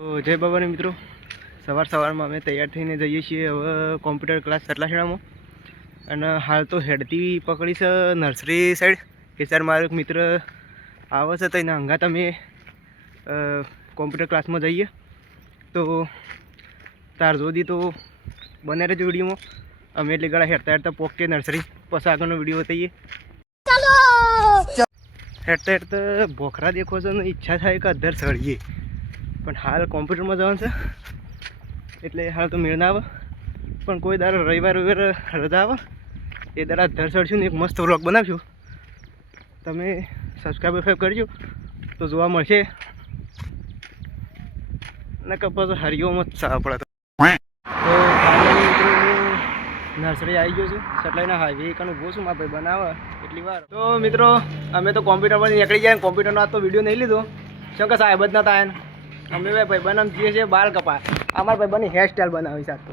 તો જય બાબાને મિત્રો, સવારમાં અમે તૈયાર થઈને જઈએ છીએ હવે કોમ્પ્યુટર ક્લાસ સટલાસણામાં. અને હાલ તો હેડથી પકડી છે નર્સરી સાઈડ કે સર મારો એક મિત્ર આવે છે તો એના હંગાત અમે કોમ્પ્યુટર ક્લાસમાં જઈએ. તો તાર જોદી તો બને રહેજો વિડીયોમાં. અમે એટલે ગળા હેડતા પોકે નર્સરી પછી આગળનો વિડીયો બતાવીએ. હેડતા ભોખરા દેખો છે ને ઈચ્છા થાય કે અધર સળીએ, પણ હાલ કોમ્પ્યુટરમાં જવાનું છે એટલે હાલ તો મેળ ના આવે. પણ કોઈ દાડો રવિવાર રજા આવે એ દાડા અધર સળશું ને એક મસ્ત વ્લોગ બનાવશું. તમે સબસ્ક્રાઈબ કરજો તો જોવા મળશે. ને કપાસ હરિઓમ જ સાવ પડે. તો ફાઇનલી મિત્રો હું નર્સરી આવી ગયો છું. સટલાઈના હાઈવે એકનું ઉભો છું મારા ભાઈ બનાવે એટલી વાર. તો મિત્રો અમે તો કોમ્પ્યુટર પર નીકળી ગયા. કોમ્પ્યુટરનો આ તો વિડીયો નહીં લીધો શું કે સાહેબ જ નતા એને. અમે ભાઈ બનાવ જઈએ છીએ બાલ કપા. અમારા ભાઈ બની હેરસ્ટાઈલ બનાવી સાથ તો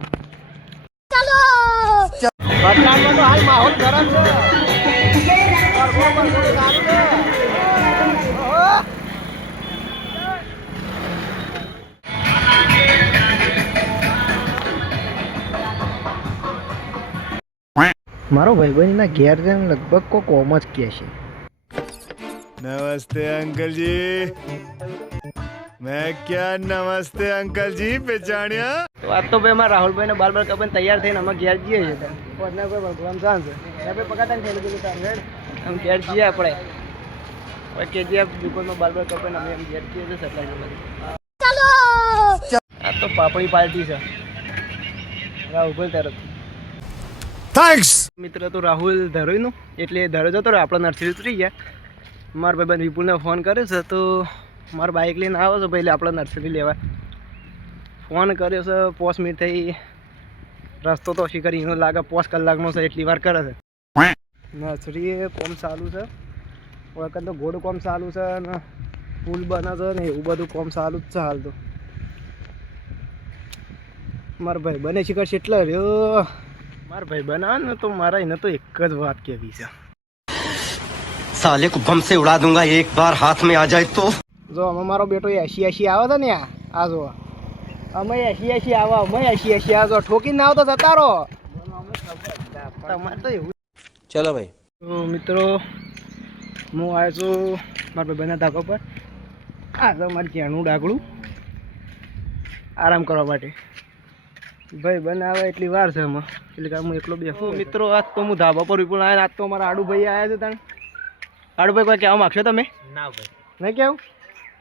બદલાવમાં તો હાલ માહોલ ગરમ છે. મારો ભાઈબંધના ઘેર છે લગભગ કોઈ કોમ જ કહે છે. नमस्ते अंकल जी. मैं क्या नमस्ते अंकल जी पहचानिया. તો આજ તો ભાઈ અમારા રાહુલભાઈ ને બાલ કપન તૈયાર થઈને અમે ઘેર જઈએ છીએ. પોતના કોઈ પ્રોગ્રામ ચાલશે ભાઈ પકાતા ને અમે ઘેર જઈએ આપણે કેજીએફ દુકાનમાં બાલ કપન અમે ઘેર જઈએ છીએ સટલાઈ. આ તો પાપડી પાર્ટી છે રાહુલભાઈ તરફથી. थैंक्स. મિત્ર તો રાહુલ ધરોઈનું એટલે ધરો જતો રહ્યો. આપણે નર્સરી ઉતરી ગયા. મારા ભાઈ વિપુલને ફોન કર્યો છે તો મારા બાઇક લઈને આવો છો પહેલે આપણે નર્સરી લેવા. ફોન કર્યો છે 5 મિનિટ થઈ. રસ્તો તો ઓછી કરી એનો લાગે 5 કલાકનો છે એટલી વાર કરે છે. નર્સરી કોમ ચાલુ છે વખત તો ગોળ કોમ ચાલુ છે ને પુલ બને છે ને એવું બધું કોમ ચાલુ જ છે હાલ તો. મારા ભાઈ બને શિખર કેટલા રહ્યો. મારા ભાઈ બનાવે ને તો મારા એને તો એક જ વાત કહેવી છે. साले को बम से उड़ा दूंगा एक बार हाथ में आ जाए तो. જો અમે મારો બેટો 80 આવે છે ને આ જો અમે 80 આવે અમે 80 આવે ઠોકીને આવતો જતા રહો તમારે તો એવું. चलो भाई. તો મિત્રો હું આવ્યો છું મારા ભાઈના ધાબા પર. આ તો મારે ઘેરનું ડાકડું આરામ કરવા માટે. ભાઈ બનાવે એટલી વાર છે એમાં એટલે કે હું એકલો બેસું. મિત્રો આજ તો હું ધાબા પર પણ આવ્યા. આજ તો અમારા આડુભાઈ આવ્યા છે તને. આડુભાઈ કોઈ કહેવા માગશો તમે? ના ભાઈ નહીં કેવું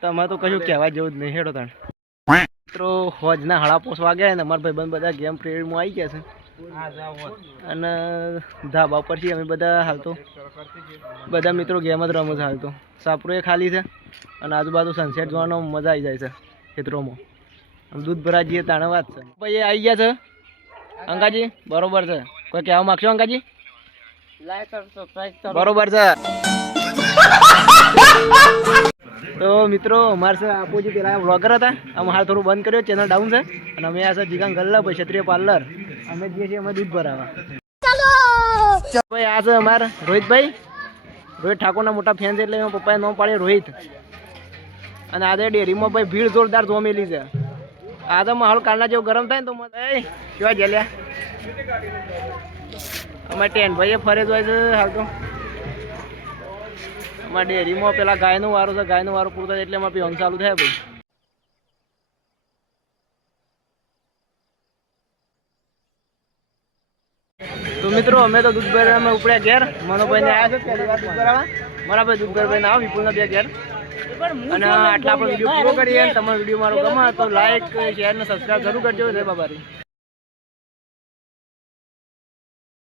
તમારે તો કશું કહેવા જેવું જ નહીં. હેડો તાણ મિત્રો હોજના 5:30 વાગ્યા ને અમારા ભાઈબંધ બધા ગેમ પીરિયડમાં આવી ગયા છે. અને ધાબા પરથી અમે બધા હાલ તો બધા મિત્રો ગેમ જ રમે છે. હાલ તો સાપરો એ ખાલી છે અને આજુબાજુ સનસેટ જોવાનો મજા આવી જાય છે ખેતરોમાં. આમ દૂધ ભરા જઈએ તાણે વાત છે. ભાઈ એ આવી ગયા છે અંકાજી. બરોબર છે કોઈ કહેવા માગશો અંકાજી? બરોબર છે. તો મિત્રો અમારે છે આપો જે પેલા વ્લોગર હતા અમે હાલ થોડું બંધ કર્યો, ચેનલ ડાઉન છે. અને અમે આ છે જીગાન ગલ્લા ભાઈ ક્ષત્રિય પાર્લર અમે જઈએ છીએ અમે દૂધ ભરાવા. ભાઈ આ છે અમારા રોહિતભાઈ. રોહિત ઠાકોરના મોટા ફેન છે એટલે એમાં પપ્પાએ નામ પાડ્યું રોહિત. અને આજે ડેરીમાં ભાઈ ભીડ જોરદાર જોવા મેલી છે. આજે માહોલ કાલના જેવું ગરમ થાય ને તો કેવા જેલ્યા અમારે ટેન ભાઈ ફરે જ હોય છે હાલ તો. અમારા ડેરીમાં પેલા ગાયનો વારો છે. ગાયનો વારો પૂરો થાય એટલે અમારે પીવાનું ચાલુ થાય ભાઈ. તો મિત્રો અમે તો દૂધ ભરાવામાં ઉપડ્યા ઘેર. મનોભાઈને આવ્યા છે પહેલી વાર દૂધ ભરાવા. મારા ભાઈ દૂધ ભરાઈને આવો વિપુલના 2 ઘેર. અને આટલા આપણે વિડીયો પૂરો કરીએ. તમારો વિડીયો મારો ગમે તો લાઈક શેર ને સબસ્ક્રાઈબ જરૂર કરજો. જય બાબારી.